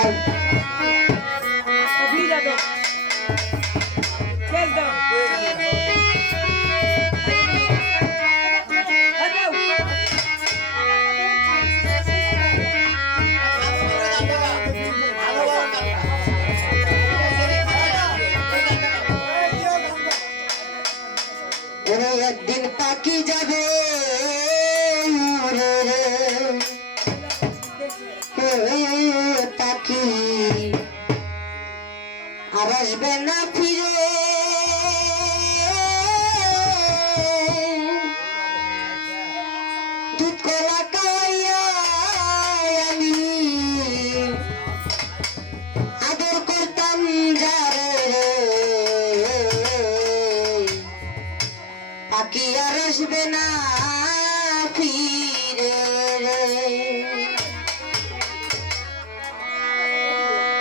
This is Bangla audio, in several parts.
কাল আসবে না ফিরে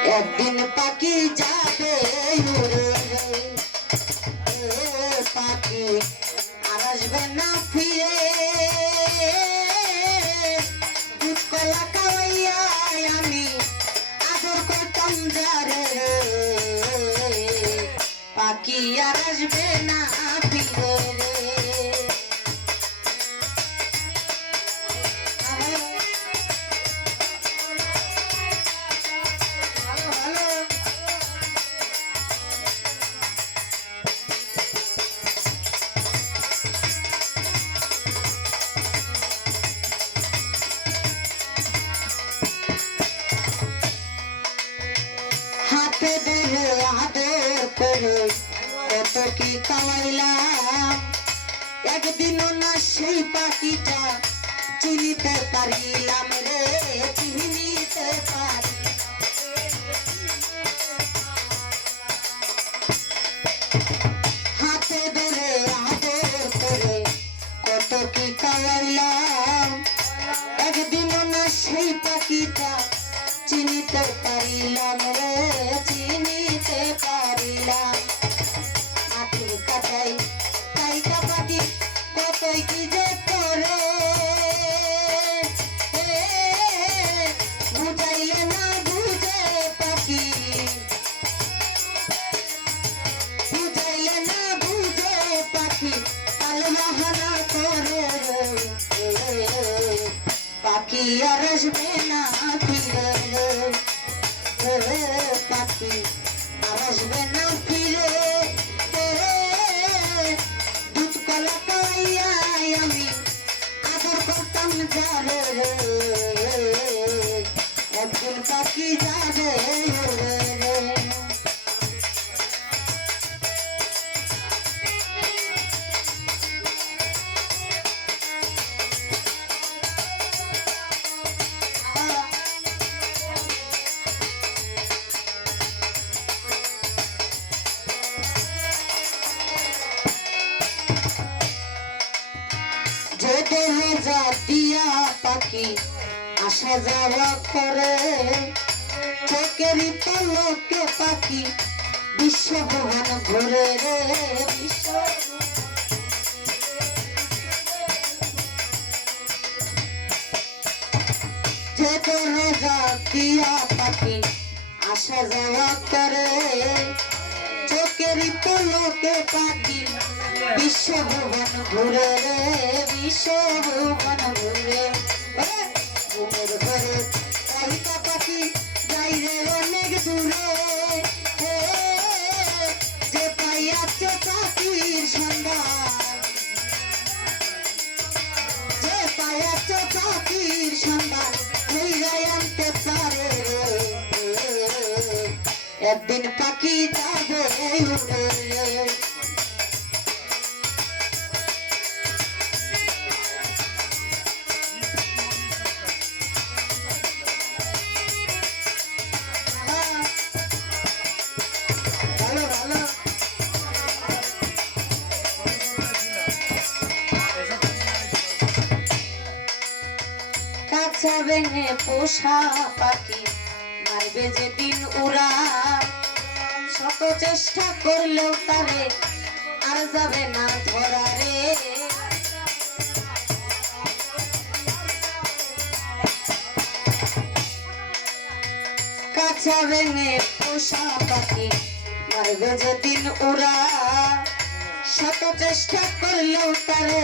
একদিন পাখি যাবে পাখি আর আসবে না ফিরে। দুধ কলা খাওয়াইয়া আমি আদর করতাম যারে। পাখি আর আসবে না করে কত কি কামাইলাম একদিনও না সেই পাখিটা চিনিতে পারিলাম রে। আর আসবে না ফিরে রে পাখি আর আসবে না ফিরে দুধ কলা পাইয়া আমি আদর করতাম যারে রে দেহে দিয়া পাখি আসা যাওয়া করে। চোখেরই পলকে পাখি বিশ্বভুবন ঘুরে রে। বিশ্ব যে দেহে দিয়া পাখি আসা যাওয়া করে। চোখেরই পলকে পাখি বিশ্বভুবন ঘুরে রে, বিশ্বভুবন ঘুরে ঘুমের ঘরে কালিকা পাখি যাই রে অনেক দূরে। যে পাইয়াছ চাকির সন্ধান। যে পাইয়াছ চাকির সন্ধান হইরাই আনতে পারে রে। একদিন পাখি যাবে উড়ে কাছা ভেঙে পোষা পাখি। মারবে যেদিন উড়া। শত চেষ্টা করলেও তারে আর যাবে না ধরা রে। কাছা ভেঙে পোষা পাখি। মারবে যেদিন উড়া। শত চেষ্টা করলেও তারে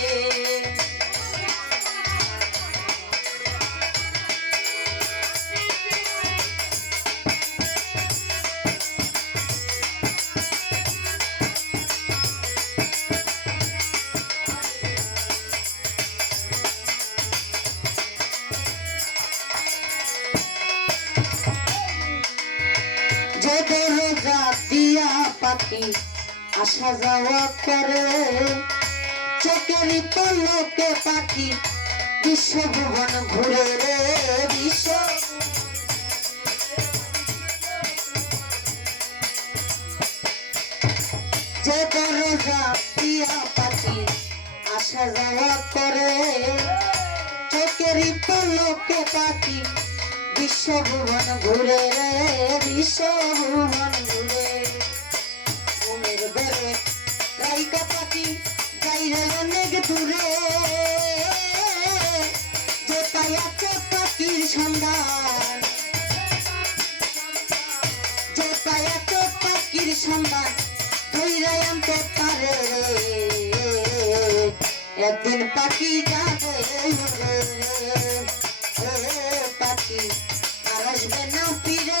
পাখি আসা যাওয়া করে। চোখেরই পলকে পাখি বিশ্বভুবন ঘুরে রে, বিশ্ব। যাদের রাত দিয়া পাখি আসা যাওয়া করে। চোখেরই পলকে পাখি বিশ্বভুবন ঘুরে রে বিশ্বভুবন ঘুরে রাইকা পাখি যাই রে অনেক দূরে। যেটাই আছে পাখির সন্ধান। যেটাই আছে পাখির সন্ধান ধৈর্য আনতে পারে একদিন পাখি যাবে পাখি আর আসবে না ফিরে।